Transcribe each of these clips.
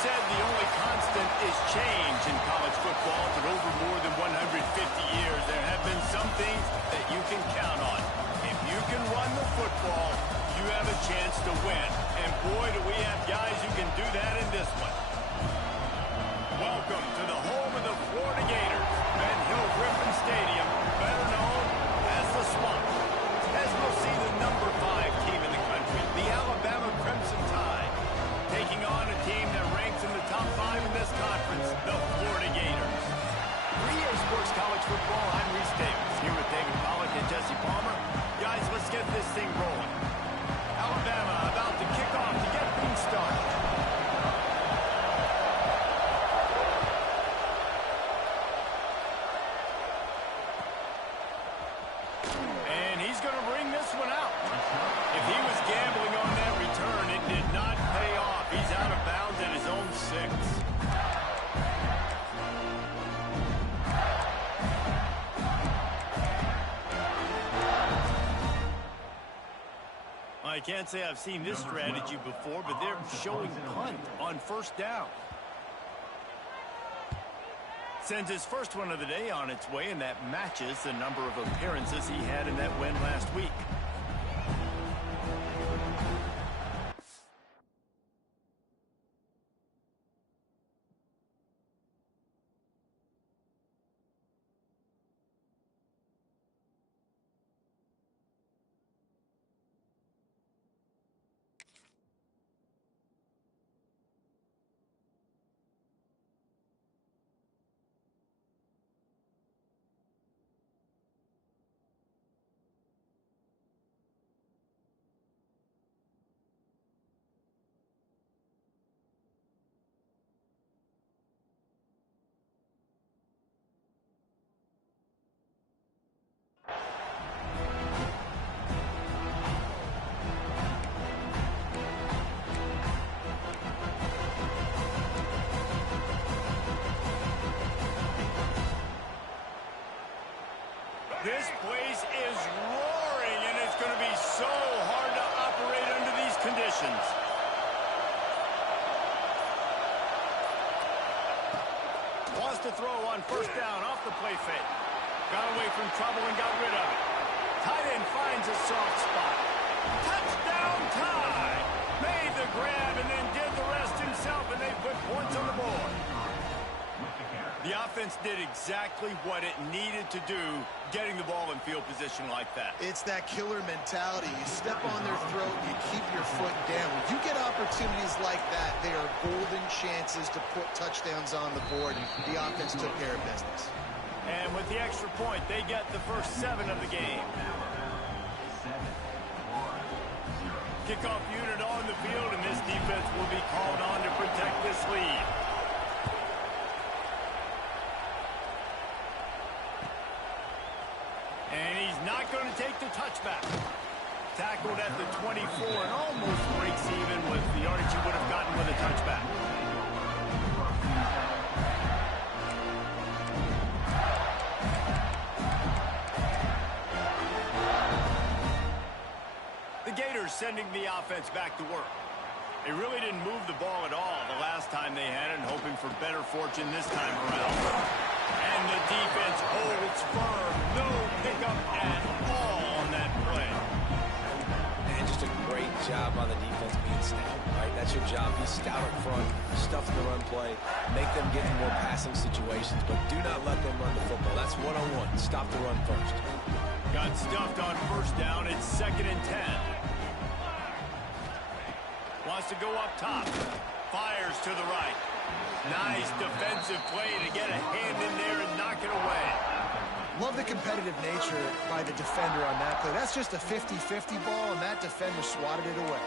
said the only constant is change in college football, but over more than 150 years, there have been some things that you can count on. If you can run the football, you have a chance to win. And boy, do we have guys who can do that in this one. Welcome to the home of the Florida Gators, Ben Hill Griffin Stadium, better known as the Swamp. As we'll see the number 5 team in the country, the Alabama Crimson Tide, taking on a team that ranks in the top 5 in this conference, the Florida Gators. 3A Sports College Football, I'm Reese Davis, here with David Pollack and Jesse Palmer. Guys, let's get this thing rolling. Alabama about to kick off to get things started. And he's going to bring this one out. If he was gambling on that return, it did not pay off. He's out of bounds at his own 6. I can't say I've seen this strategy before, but they're showing punt on first down. Sends his first one of the day on its way, and that matches the number of appearances he had in that win last week. This place is roaring, and it's going to be so hard to operate under these conditions. Wants to throw on first down off the play fake. Got away from trouble and got rid of it. Tight end finds a soft spot. Touchdown tie! Made the grab and then did the rest himself, and they put points on the board. The offense did exactly what it needed to do, getting the ball in field position like that. It's that killer mentality. You step on their throat, you keep your foot down. When you get opportunities like that, they are golden chances to put touchdowns on the board. The offense took care of business. And with the extra point, they get the first 7 of the game. Kickoff unit on the field, and this defense will be called on to protect this lead. And he's not going to take the touchback. Tackled at the 24 and almost breaks even with the yardage he would have gotten with a touchback. The Gators sending the offense back to work. They really didn't move the ball at all the last time they had it, hoping for better fortune this time around. And the defense holds firm. No pickup at all on that play. And just a great job on the defense being stout, right? That's your job. Be stout up front, stuff the run play, make them get in more passing situations, but do not let them run the football. That's one-on-one. Stop the run first. Got stuffed on first down. It's 2nd and 10. Wants to go up top. Fires to the right. Nice defensive play to get a hand in there and knock it away. Love the competitive nature by the defender on that play. That's just a 50-50 ball, and that defender swatted it away.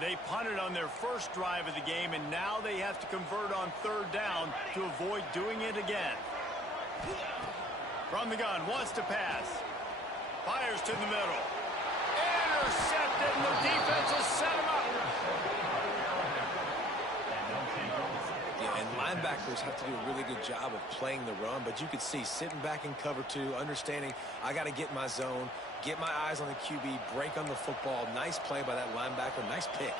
They punted on their first drive of the game, and now they have to convert on 3rd down to avoid doing it again. From the gun, wants to pass. Fires to the middle. Intercepted, and the defense will set him up. Yeah, and linebackers have to do a really good job of playing the run, but you could see sitting back in cover two, understanding I got to get in my zone, get my eyes on the QB, break on the football. Nice play by that linebacker. Nice pick.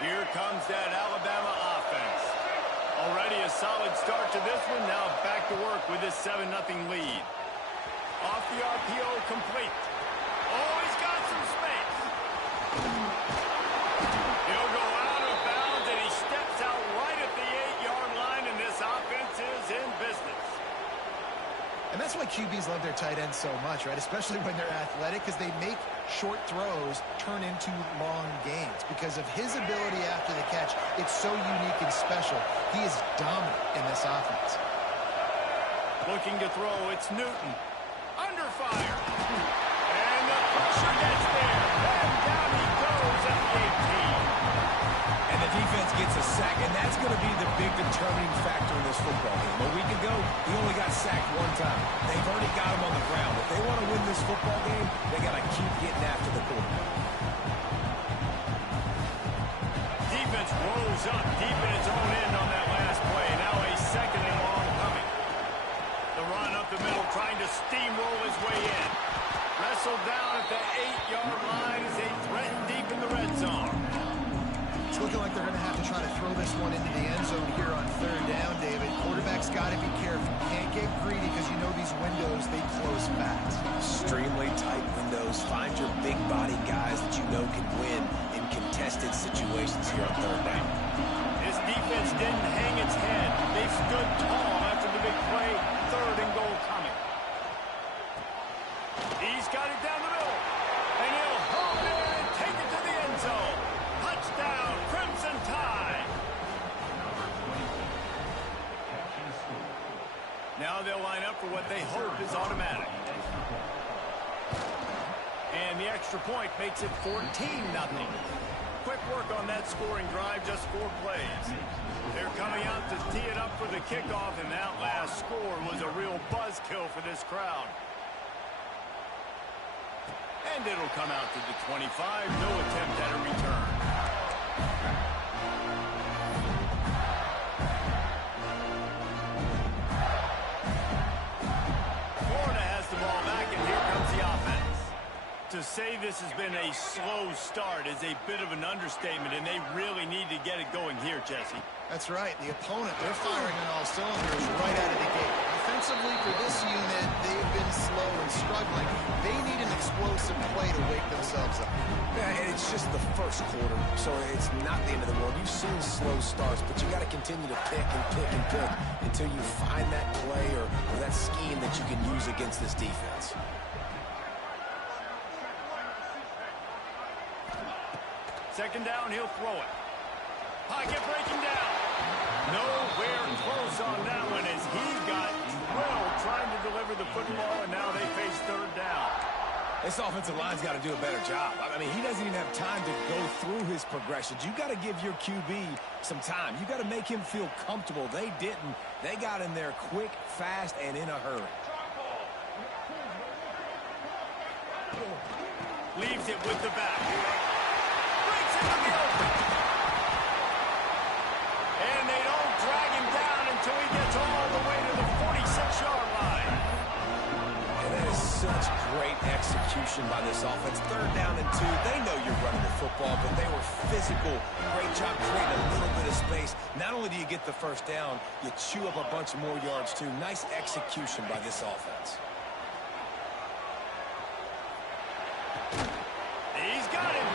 Here comes that Alabama offense. Already a solid start to this one. Now back to work with this 7-0 lead. Off the RPO, complete. Oh, he's got some space. He'll go out of bounds, and he steps out right at the 8-yard line, and this offense is in business. And that's why QBs love their tight ends so much, right? Especially when they're athletic, because they make short throws turn into long gains. Because of his ability after the catch, it's so unique and special. He is dominant in this offense. Looking to throw, it's Newton. Under fire. And the pressure gets there. And down he goes at the 18. And the defense gets a sack, and that's going to be the big determining factor in this football game. A week ago, he only got sacked one time. They've already got him on the ground. If they want to win this football game, they got to keep getting after the quarterback. Defense rolls up deep in its own end on that last play. Now a 2nd and long coming. The run up the middle, trying to steamroll his way in. Wrestled down at the 8-yard line as they threaten deep in the red zone. It's looking like they're going to have to try to throw this one into the end zone here on 3rd down, David. Quarterback's got to be careful. Can't get greedy because you know these windows, they close fast. Extremely tight windows. Find your big body guys that you know can win in contested situations here on 3rd down. This defense didn't hang its head. They stood tall after the big play. 3rd and goal coming. He's got it down the middle. And he'll home it in and take it to the end zone. Touchdown, Crimson Tide. Now they'll line up for what they hope is automatic. And the extra point makes it 14-0. Quick work on that scoring drive, just 4 plays. They're coming out to tee it up for the kickoff, and that last score was a real buzzkill for this crowd. And it'll come out to the 25. No attempt at a return. Florida has the ball back, and here comes the offense. To say this has been a slow start is a bit of an understatement, and they really need to get it going here, Jesse. That's right. The opponent, they're firing on all cylinders right out of the gate. Offensively, for this unit, they've been slow and struggling. They need an explosive play to wake themselves up. Yeah, and it's just the first quarter, so it's not the end of the world. You've seen slow starts, but you got to continue to pick and pick and pick until you find that play or that scheme that you can use against this defense. Second down, he'll throw it. Pocket breaking down. Nowhere close on that one as he got well trying to deliver the football, and now they face 3rd down. This offensive line's got to do a better job. I mean, he doesn't even have time to go through his progressions. You got to give your QB some time. You got to make him feel comfortable. They didn't. They got in there quick, fast, and in a hurry. Leaves it with the back. Breaks into the open. And they don't drag him down until he gets all the way to the 46-yard line. And that is such great execution by this offense. 3rd down and 2. They know you're running the football, but they were physical. Great job creating a little bit of space. Not only do you get the 1st down, you chew up a bunch more yards, too. Nice execution by this offense. He's got him.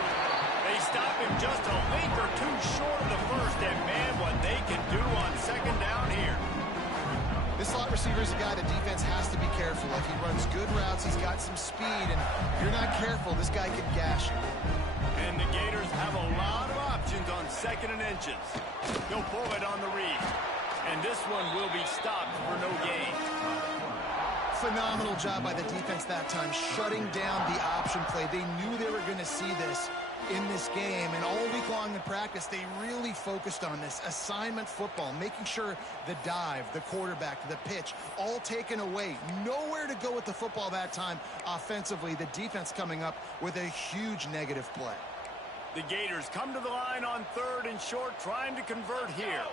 They stop him just a link or 2 short of the first, and man, what they can do on 2nd down here. This slot receiver is a guy the defense has to be careful of. He runs good routes. He's got some speed, and if you're not careful, this guy can gash you. And the Gators have a lot of options on 2nd and inches. He'll pull it on the read, and this one will be stopped for no gain. Phenomenal job by the defense that time, shutting down the option play. They knew they were going to see this. in this game, and all week long in practice, they really focused on this assignment football, making sure the dive, the quarterback, the pitch, all taken away. Nowhere to go with the football that time offensively. The defense coming up with a huge negative play. The Gators come to the line on 3rd and short, trying to convert here.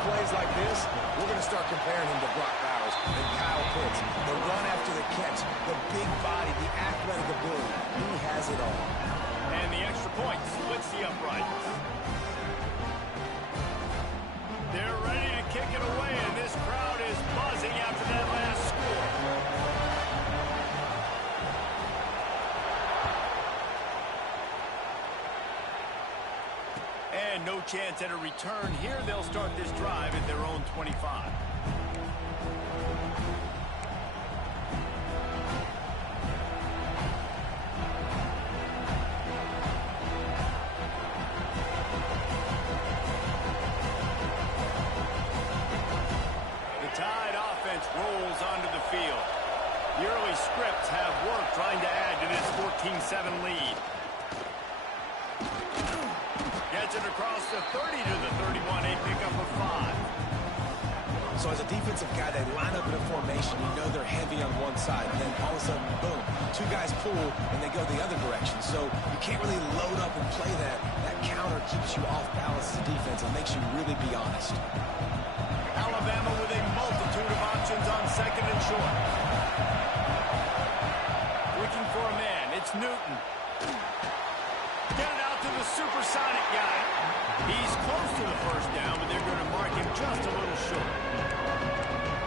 Plays like this, we're going to start comparing him to Brock Bowers and Kyle Pitts. The run after the catch, the big body, the athletic ability. He has it all. And the extra point splits the uprights. They're ready to kick it away, and this crowd is buzzing after that last score. And no chance at a return here. They'll start this drive at their own 25. The Tide offense rolls onto the field. The early scripts have worked trying to add to this 14-7 lead. Gets it across the 30 to the 31, a pickup of 5. So as a defensive guy, they line up in a formation. You know they're heavy on one side. And then all of a sudden, boom, 2 guys pull, and they go the other direction. So you can't really load up and play that. That counter keeps you off balance as a defense. It makes you really be honest. Alabama with a multitude of options on 2nd and short. Looking for a man. It's Newton. Get it out to the supersonic guy. He's close to the first down, but they're going to mark him just a little short.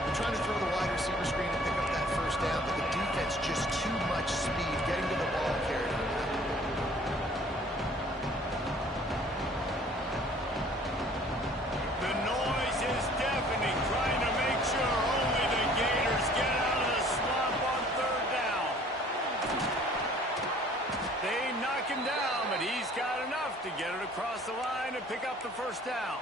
They're trying to throw the wide receiver screen and pick up that first down, but the defense just too much speed getting to the ball carrier. The noise is deafening, trying to make sure only the Gators get out of the swamp on 3rd down. They knock him down, but he's got enough to get it across the line and pick up the first down.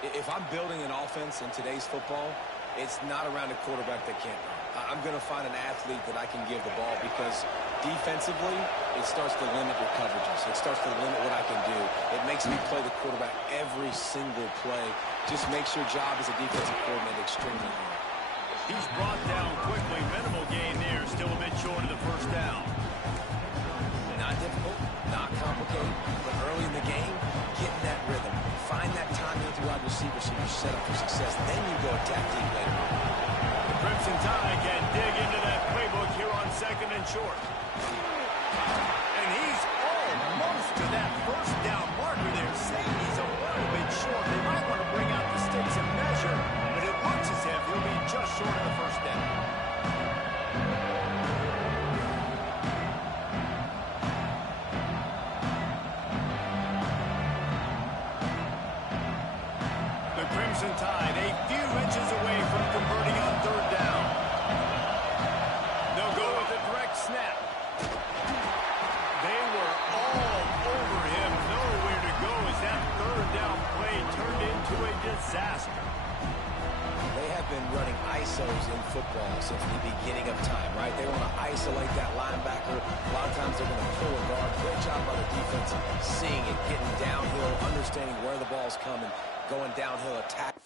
If I'm building an offense in today's football, it's not around a quarterback that can't run. I'm going to find an athlete that I can give the ball because defensively, it starts to limit your coverages. It starts to limit what I can do. It makes me play the quarterback every single play. Just makes your job as a defensive coordinator extremely hard. He's brought down quickly. Minimal gain there. Still a bit short of the first down. Not difficult, not complicated, but early in the game, get in that rhythm. Find that time with your wide receiver so you're set up for success. Then you go attack deep later on. The Crimson Tide can dig into that playbook here on 2nd and short. And he's almost to that first down marker there. Saying he's a little bit short. They might want to bring out the sticks and measure, but it looks as if he'll be just short of the first down. Crimson Tide a few inches away from converting on 3rd down. They'll go with a direct snap. They were all over him. Nowhere to go as that 3rd down play turned into a disaster. They have been running ISOs in football since the beginning of time, right? They want to isolate that linebacker. A lot of times they're going to pull a guard. Great job by the defense seeing it, getting downhill, understanding where the ball's coming, going downhill, attack.